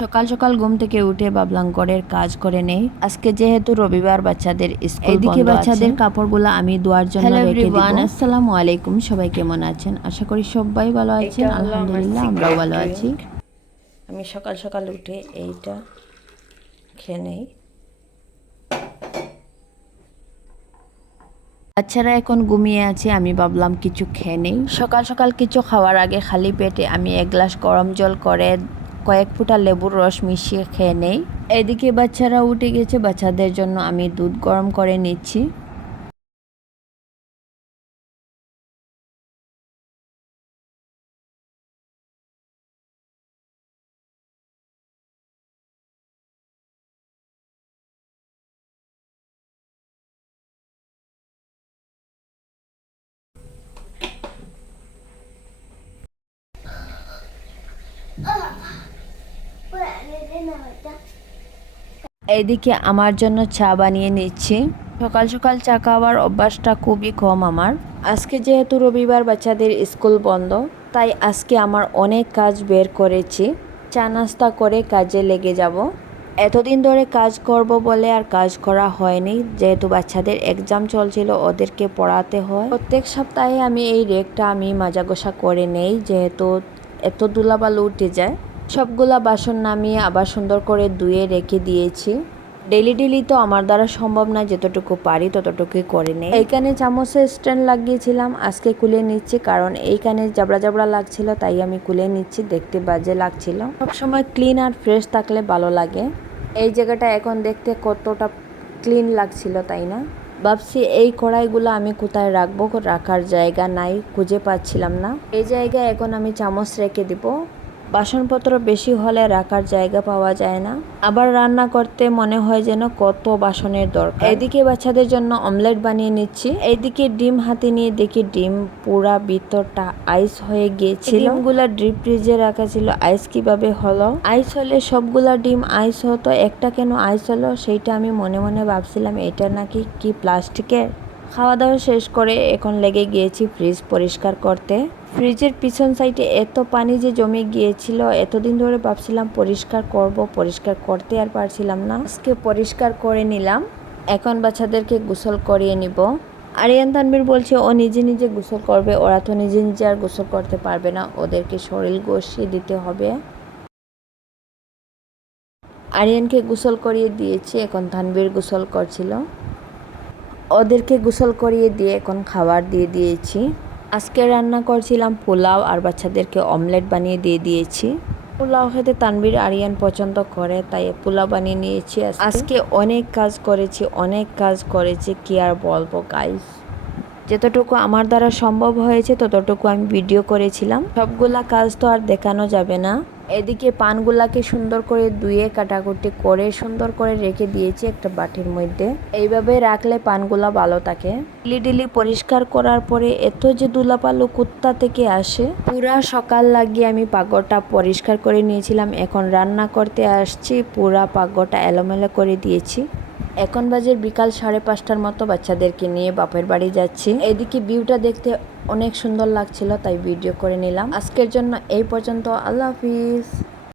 সকাল সকাল ঘুম থেকে উঠে ভাবলাম ঘরের কাজ করে নেই। আজকে যেহেতু রবিবার বাচ্চাদের স্কুল এদিকে বাচ্চাদের কাপড়গুলো আমি ধোয়ার জন্য রেখে দিব। আসসালামু আলাইকুম সবাই কেমন আছেন? আশা করি সবাই ভালো আছেন। আলহামদুলিল্লাহ আমরাও ভালো আছি। আমি সকাল সকাল উঠে এইটা খেয়ে নেই। বাচ্চারা এখন ঘুমিয়ে আছে আমি ভাবলাম কিছু খেয়ে নেই। সকাল সকাল কিছু খাওয়ার আগে খালি পেটে আমি এক গ্লাস গরম জল করে কয়েক ফুটা লেবুর রস মিশিয়ে খেয়ে নেই। এদিকে বাচ্চারা উঠে গেছে। বাচ্চাদের জন্য আমি দুধ গরম করে নিচ্ছি। এইদিকে আমার জন্য চা বানিয়ে নিচ্ছি। সকাল সকাল চা খাওয়ার অভ্যাসটা খুবই কম আমার। আজকে যেহেতু রবিবার বাচ্চাদের স্কুল বন্ধ, তাই আজকে আমার অনেক কাজ বের করেছি। চা নাস্তা করে কাজে লেগে যাব। এতদিন ধরে কাজ করব বলে আর কাজ করা হয়নি। যেহেতু বাচ্চাদের এক্সাম চলছিল, ওদেরকে পড়াতে হয়। প্রত্যেক সপ্তাহে আমি এই রেকটা আমি মাজা গোসা করে নেই, যেহেতু এত ধুলাবালু উঠে যায়। সবগুলা বাসন নামিয়ে আবার সুন্দর করে ধুয়ে রেখে দিয়েছি। ডেলি ডেলি তো আমার দ্বারা সম্ভব না যতটুকু পারি ততটুকুই করে নেই। এইখানে চামচের স্ট্যান্ড লাগিয়েছিলাম, আজকে খুলে নিচ্ছি কারণ এইখানে জাবড়া জাবড়া লাগছিল, তাই আমি খুলে নিচ্ছি, দেখতে বাজে লাগছিল। সবসময় ক্লিন আর ফ্রেশ থাকলে ভালো লাগে। এই জায়গাটা এখন দেখতে কতটা ক্লিন লাগছিল, তাই না? ভাবছি এই কড়াইগুলো আমি কোথায় রাখব, রাখার জায়গা নাই, খুঁজে পাচ্ছিলাম না। এই জায়গায় এখন আমি চামচ রেখে দিব। বাসনপত্র বেশি হলে রাখার জায়গা পাওয়া যায় না। আবার রান্না করতে মনে হয় যেন কত বাসনের দরকার। এদিকে বাচ্চাদের জন্য অমলেট বানিয়ে নিচ্ছি। এইদিকে ডিম হাতে নিয়ে দেখি ডিম পুরা ভিতরটা আইস হয়ে গিয়েছিল। ডিমগুলা ডিপ ফ্রিজে রাখা ছিল। আইস কীভাবে হলো? আইস হলে সবগুলা ডিম আইস হতো। একটা কেন আইস হলো? সেইটা আমি মনে মনে ভাবছিলাম এটা নাকি কি প্লাস্টিকের? খাওয়া দাওয়া শেষ করে এখন লেগে গিয়েছি ফ্রিজ পরিষ্কার করতে। ফ্রিজের পিছন সাইডে এত পানি যে জমে গিয়েছিল, এতদিন ধরে ভাবছিলাম পরিষ্কার করব, পরিষ্কার করতে আর পারছিলাম না। আজকে পরিষ্কার করে নিলাম। এখন বাচ্চাদেরকে গোসল করিয়ে নিব। আরিয়ান তানবীর বলছে, ও নিজে নিজে গোসল করবে, ওরা তো নিজে নিজে আর গোসল করতে পারবে না, ওদেরকে শরীর ঘষিয়ে দিতে হবে। আরিয়ানকে গোসল করিয়ে দিয়েছি, এখন তানবীর গোসল করছিল। ওদেরকে গোসল করিয়ে দিয়ে এখন খাবার দিয়ে দিয়েছি। আজকে রান্না করছিলাম পোলাও আর বাচ্চাদেরকে অমলেট বানিয়ে দিয়ে দিয়েছি। পোলাও খেতে তানবির আরিয়ান পছন্দ করে, তাই পোলাও বানিয়ে নিয়েছি আজকে। অনেক কাজ করেছি, অনেক কাজ করেছি, কি আর বলব গাইস যতটুকু আমার দ্বারা সম্ভব হয়েছে, ততটুকু আমি ভিডিও করেছিলাম। সবগুলা কাজ তো আর দেখানো যাবে না। এদিকে পানগুলাকে সুন্দর করে ধুয়ে, কাটাকুটি করে, সুন্দর করে রেখে দিয়েছি একটা বাটির মধ্যে। এইভাবে রাখলে পানগুলা ভালো থাকে। ডিলি ডিলি পরিষ্কার করার পরে এত যে দুলাপালু কুত্তা থেকে আসে, পুরা সকাল লাগিয়ে আমি পাগরটা পরিষ্কার করে নিয়েছিলাম। এখন রান্না করতে আসছি, পুরা পাগরটা এলোমেলো করে দিয়েছি। এখন বাজে বিকাল সাড়ে পাঁচটার মতো, বাচ্চাদেরকে নিয়ে বাপের বাড়ি যাচ্ছি। এদিকে ভিউটা দেখতে অনেক সুন্দর লাগছিল, তাই ভিডিও করে নিলাম। আজকের জন্য এই পর্যন্ত, আল্লাহ হাফিজ।